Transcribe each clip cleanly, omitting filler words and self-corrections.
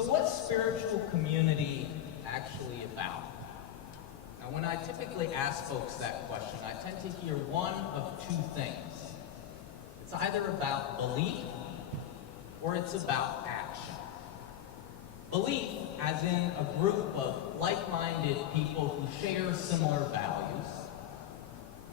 So what's spiritual community actually about? Now, when I typically ask folks that question, I tend to hear one of two things. It's either about belief or it's about action. Belief, as in a group of like-minded people who share similar values.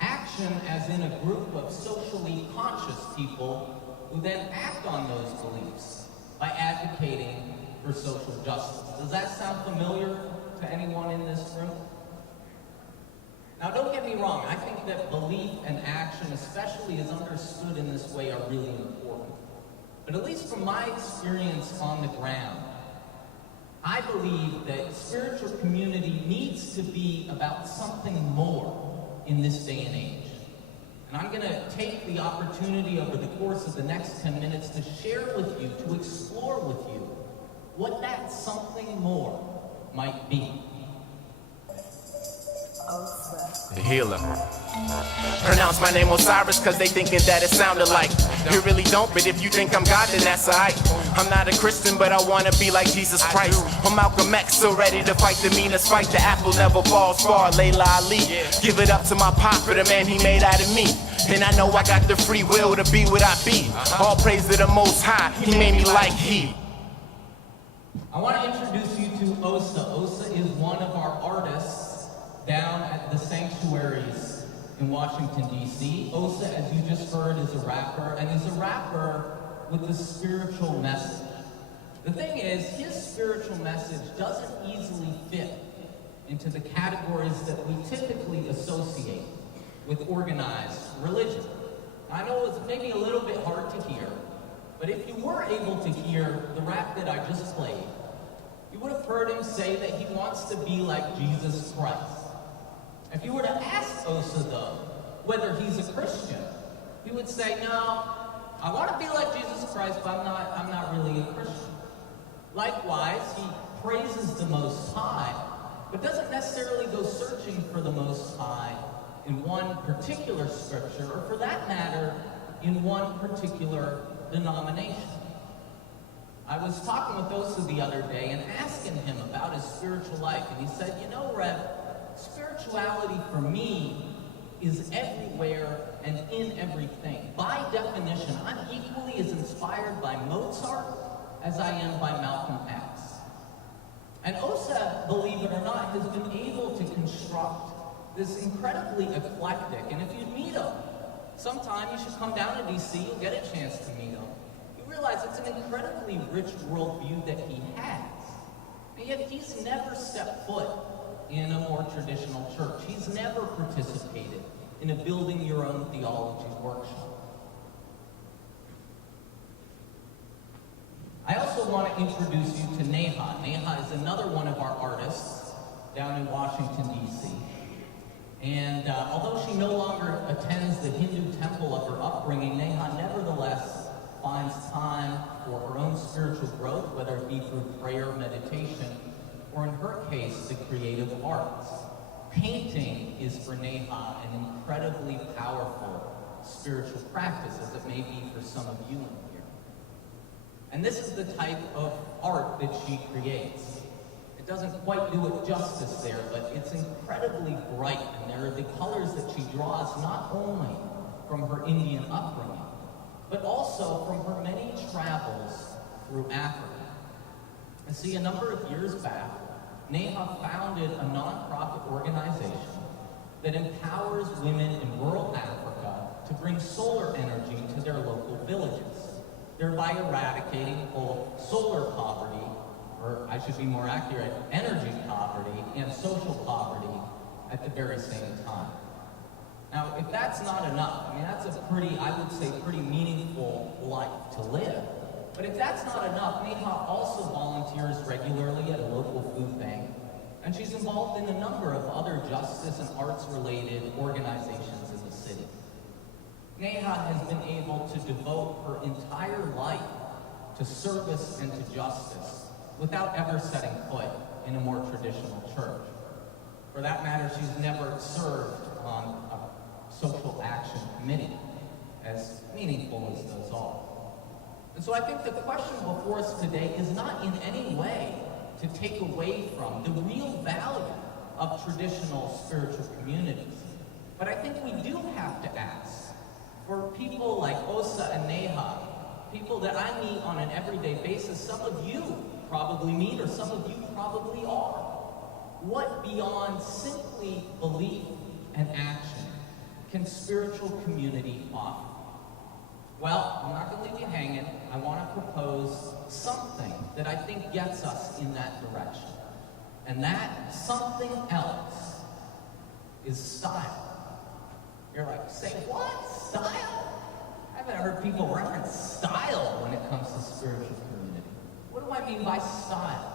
Action, as in a group of socially conscious people who then act on those beliefs by advocating for social justice. Does that sound familiar to anyone in this room? Now, don't get me wrong, I think that belief and action, especially as understood in this way, are really important. But at least from my experience on the ground, I believe that spiritual community needs to be about something more in this day and age. And I'm going to take the opportunity over the course of the next 10 minutes to share with you, to explore with you, what that something more might be. The healer. Pronounce my name Osiris cause they thinking that it sounded like. You really don't, but if you think I'm God, then that's alright. I'm not a Christian, but I wanna be like Jesus Christ. I'm Malcolm X, so ready to fight the meanest fight. The apple never falls far, Layla Ali. Give it up to my pop for the man he made out of me. And I know I got the free will to be what I be. All praise to the Most High, he made me like he. I want to introduce you to Osa. Osa is one of our artists down at the sanctuaries in Washington, D.C. Osa, as you just heard, is a rapper, and he's a rapper with a spiritual message. The thing is, his spiritual message doesn't easily fit into the categories that we typically associate with organized religion. I know it's maybe a little bit hard to hear, but if you were able to hear the rap that I just played, you would have heard him say that he wants to be like Jesus Christ. If you were to ask Osa, though, whether he's a Christian, he would say, no, I want to be like Jesus Christ, but I'm not really a Christian. Likewise, he praises the Most High, but doesn't necessarily go searching for the Most High in one particular scripture, or for that matter, in one particular denomination. I was talking with Osa the other day and asking him about his spiritual life, and he said, you know, Rev, spirituality for me is everywhere and in everything. By definition, I'm equally as inspired by Mozart as I am by Malcolm X. And Osa, believe it or not, has been able to construct this incredibly eclectic, and if you meet him, sometime you should come down to DC, you'll get a chance to meet him. You realize it's an incredibly rich worldview that he has. And yet he's never stepped foot in a more traditional church. He's never participated in a building your own theology workshop. I also want to introduce you to Neha. Neha is another one of our artists down in Washington, D.C. And although she no longer attends the Hindu temple of her upbringing, Neha nevertheless finds time for her own spiritual growth, whether it be through prayer, meditation, or in her case, the creative arts. Painting is for Neha an incredibly powerful spiritual practice, as it may be for some of you in here. And this is the type of art that she creates. It doesn't quite do it justice there, but it's incredibly bright, and there are the colors that she draws not only from her Indian upbringing, but also from her many travels through Africa. And see, a number of years back, Neha founded a nonprofit organization that empowers women in rural Africa to bring solar energy to their local villages, thereby eradicating both solar poverty, or I should be more accurate, energy poverty and social poverty at the very same time. Now, if that's not enough, I mean, that's a pretty, I would say, pretty meaningful life to live. But if that's not enough, Neha also volunteers regularly at a local food bank, and she's involved in a number of other justice and arts-related organizations in the city. Neha has been able to devote her entire life to service and to justice without ever setting foot in a more traditional church. For that matter, she's never served on a social action committee, as meaningful as those are. And so I think the question before us today is not in any way to take away from the real value of traditional spiritual communities. But I think we do have to ask for people like Osa and Neha, people that I meet on an everyday basis, some of you probably meet or some of you probably are. What beyond simply belief and action can spiritual community offer? Well, I'm not going to leave you hanging. I want to propose something that I think gets us in that direction. And that something else is style. You're like, say what? Style? I haven't heard people reference style when it comes to spiritual community. What do I mean by style?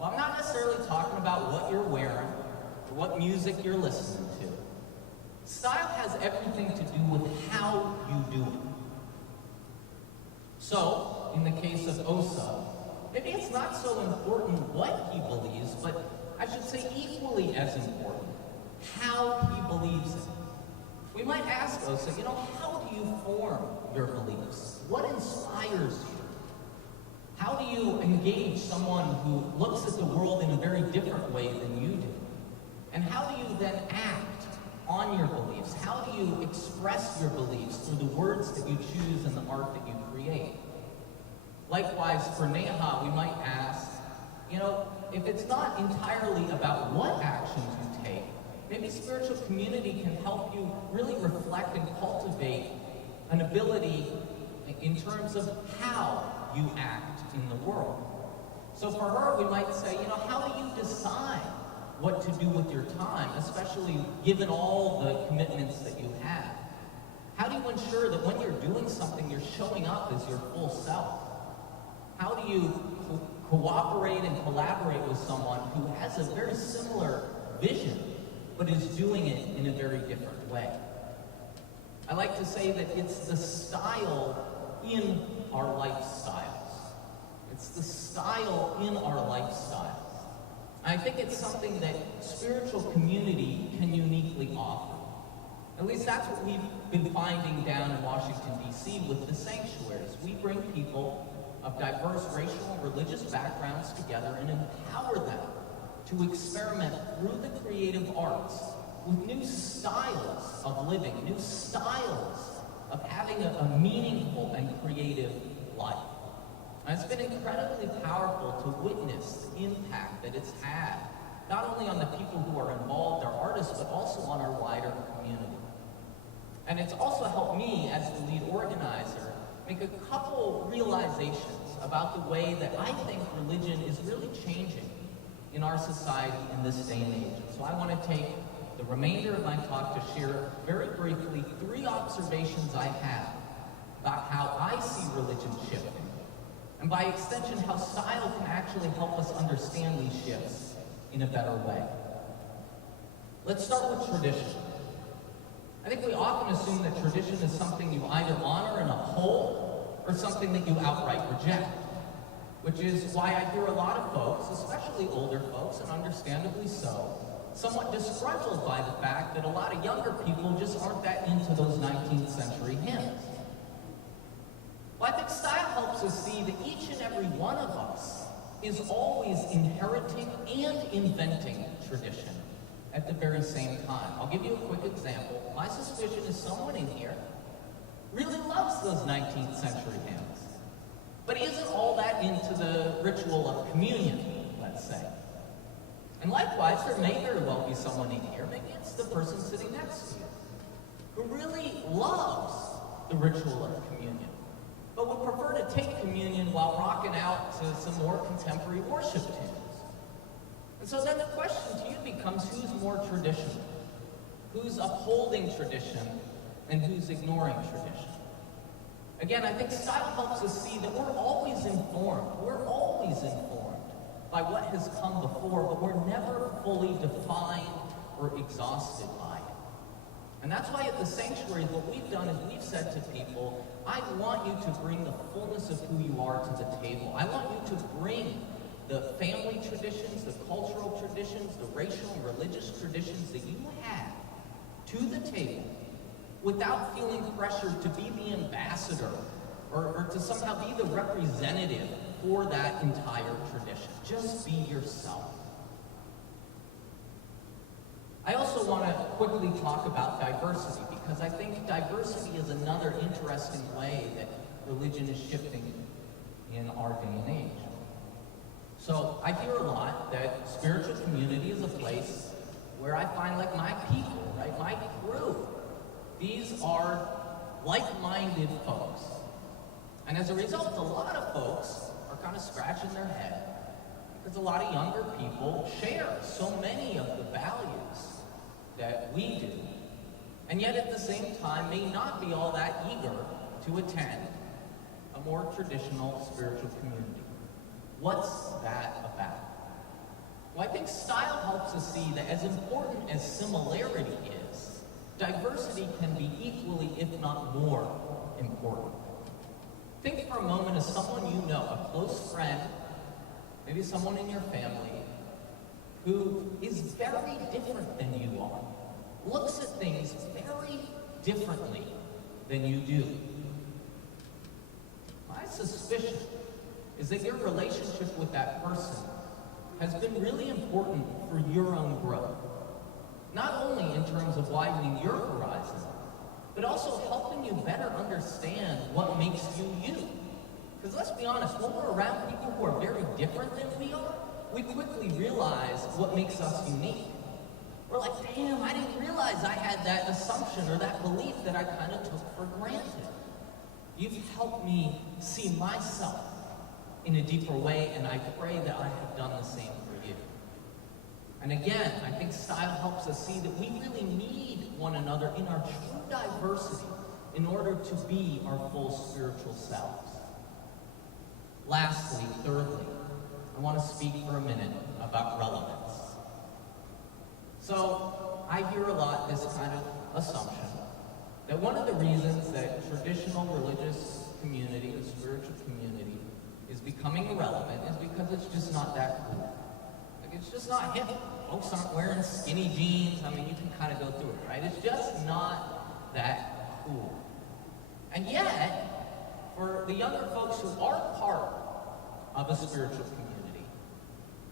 Well, I'm not necessarily talking about what you're wearing or what music you're listening to. Style has everything to do with how you do it. So, in the case of Osa, maybe it's not so important what he believes, but I should say equally as important, how he believes it. We might ask Osa, how do you form your beliefs? What inspires you? How do you engage someone who looks at the world in a very different way than you do? And how do you then act on your beliefs? How do you express your beliefs through the words that you choose and the art that you create? Likewise, for Neha, we might ask, if it's not entirely about what actions you take, maybe spiritual community can help you really reflect and cultivate an ability in terms of how you act in the world. So for her, we might say, how do you decide what to do with your time, especially given all the commitments that you have? How do you ensure that when you're doing something, you're showing up as your full self? How do you cooperate and collaborate with someone who has a very similar vision, but is doing it in a very different way? I like to say that it's the style in our lifestyles. It's the style in our lifestyles. I think it's something that spiritual community can uniquely offer. At least that's what we've been finding down in Washington, D.C. with the sanctuaries. We bring people of diverse racial and religious backgrounds together and empower them to experiment through the creative arts with new styles of living, new styles of having a meaningful and creative life. And it's been incredibly powerful to witness the impact that it's had, not only on the people who are involved, our artists, but also on our wider community. And it's also helped me, as the lead organizer, make a couple realizations about the way that I think religion is really changing in our society in this day and age. So I want to take the remainder of my talk to share very briefly 3 observations I have about how I see religion shifting, and by extension, how style can actually help us understand these shifts in a better way. Let's start with tradition. I think we often assume that tradition is something you either honor and uphold, or something that you outright reject. Which is why I hear a lot of folks, especially older folks, and understandably so, somewhat disgruntled by the fact that a lot of younger people just aren't that into those 19th century hymns. Well, I think style helps us see that each and every one of us is always inheriting and inventing tradition at the very same time. I'll give you a quick example. My suspicion is someone in here really loves those 19th century hymns, but isn't all that into the ritual of communion, let's say. And likewise, there may very well be someone in here, maybe it's the person sitting next to you, who really loves the ritual of communion, but would prefer to take communion while rocking out to some more contemporary worship tunes. And so then the question to you becomes, who's more traditional? Who's upholding tradition and who's ignoring tradition? Again, I think style helps us see that we're always informed. We're always informed by what has come before, but we're never fully defined or exhausted by it. And that's why at the sanctuary, what we've done is we've said to people, I want you to bring the fullness of who you are to the table. I want you to bring the family traditions, the cultural traditions, the racial and religious traditions that you have to the table without feeling pressured to be the ambassador or to somehow be the representative for that entire tradition. Just be yourself. I also want to quickly talk about diversity, because I think diversity is another interesting way that religion is shifting in our day and age. So I hear a lot that spiritual community is a place where I find like my people, right? My crew. These are like-minded folks. And as a result, a lot of folks are kind of scratching their head because a lot of younger people share so many of the values that we do, and yet at the same time may not be all that eager to attend a more traditional spiritual community. What's that about? Well, I think style helps us see that as important as similarity is, diversity can be equally, if not more, important. Think for a moment of someone you know, a close friend, maybe someone in your family, who is very different than you are, looks at things very differently than you do. My suspicion is that your relationship with that person has been really important for your own growth. Not only in terms of widening your horizon, but also helping you better understand what makes you you. Because let's be honest, when we're around people who are very different than we are, we quickly realize what makes us unique. We're like, damn, I didn't realize I had that assumption or that belief that I kind of took for granted. You've helped me see myself in a deeper way, and I pray that I have done the same for you. And again, I think style helps us see that we really need one another in our true diversity in order to be our full spiritual selves. Lastly, thirdly, I want to speak for a minute about relevance. So, I hear a lot this kind of assumption that one of the reasons that traditional religious community, the spiritual community, is becoming irrelevant is because it's just not that cool. Like, it's just not hip. Folks aren't wearing skinny jeans. I mean, you can kind of go through it, right? It's just not that cool. And yet, for the younger folks who are part of a spiritual community,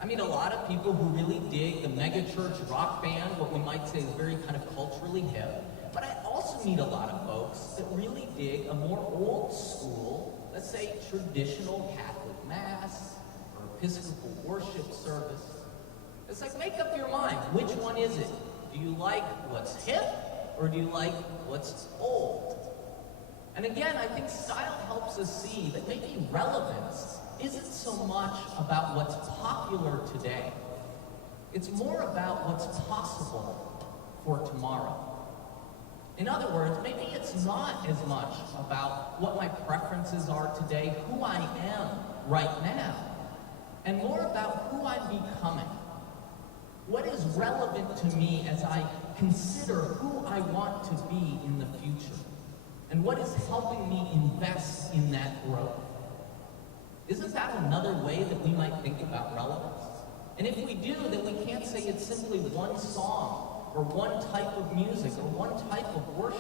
I mean, a lot of people who really dig the megachurch rock band, what we might say is very kind of culturally hip, but I also meet a lot of folks that really dig a more old school, let's say traditional Catholic Mass or Episcopal worship service. It's like, make up your mind. Which one is it? Do you like what's hip or do you like what's old? And again, I think style helps us see that maybe relevance isn't so much about what's popular today. It's more about what's possible for tomorrow. In other words, maybe it's not as much about what my preferences are today, who I am right now, and more about who I'm becoming. What is relevant to me as I consider who I want to be in the future? And what is helping me invest in that growth? Isn't that another way that we might think about relevance? And if we do, then we can't say it's simply one song or one type of music or one type of worship.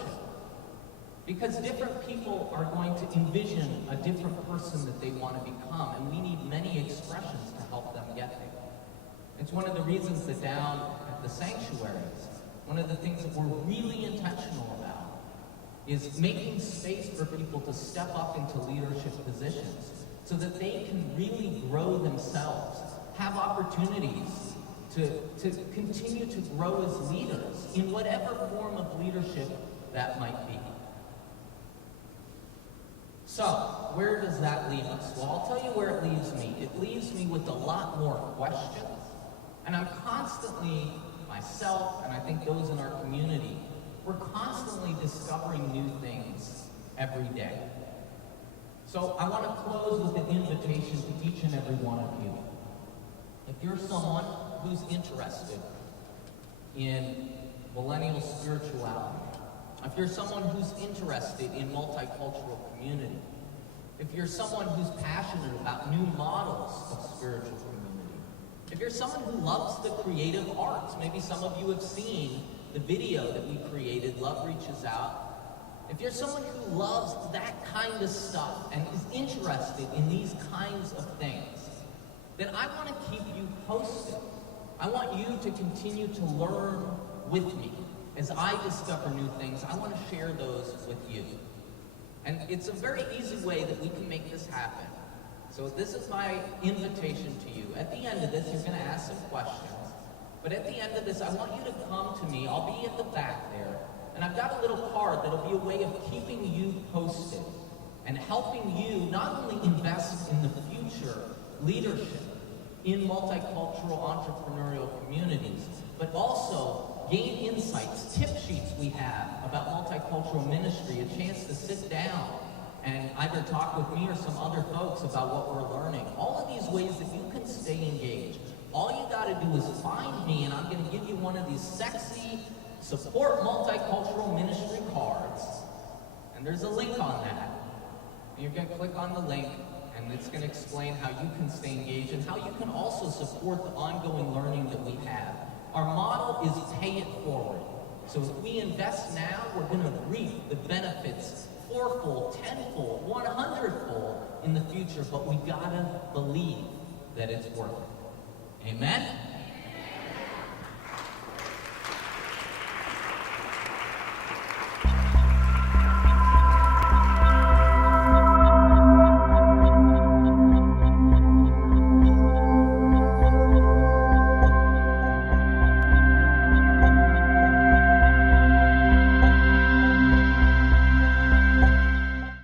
Because different people are going to envision a different person that they want to become, and we need many expressions to help them get there. It's one of the reasons that down at the sanctuaries, one of the things that we're really intentional about is making space for people to step up into leadership positions so that they can really grow themselves, have opportunities to continue to grow as leaders in whatever form of leadership that might be. So, where does that leave us? Well, I'll tell you where it leaves me. It leaves me with a lot more questions. And I'm constantly, myself, and I think those in our community, we're constantly discovering new things every day. So I want to close with an invitation to each and every one of you. If you're someone who's interested in millennial spirituality, if you're someone who's interested in multicultural community, if you're someone who's passionate about new models of spiritual community, if you're someone who loves the creative arts, maybe some of you have seen the video that we created, Love Reaches Out, if you're someone who loves that kind of stuff and is interested in these kinds of things, then I want to keep you posted. I want you to continue to learn with me. As I discover new things, I want to share those with you. And it's a very easy way that we can make this happen. So this is my invitation to you. At the end of this, you're going to ask some questions. But at the end of this, I want you to come to me. I'll be at the back there. And I've got a little card that'll be a way of keeping you posted and helping you not only invest in the future leadership in multicultural entrepreneurial communities, but also gain insights, tip sheets we have about multicultural ministry, a chance to sit down and either talk with me or some other folks about what we're learning. All of these ways that you can stay engaged. All you got to do is find me, and I'm going to give you one of these sexy support multicultural ministry cards. And there's a link on that. And you're going to click on the link, and it's going to explain how you can stay engaged and how you can also support the ongoing learning that we have. Our model is pay it forward. So if we invest now, we're going to reap the benefits fourfold, tenfold, 100-fold in the future, but we gotta believe that it's worth it. Amen?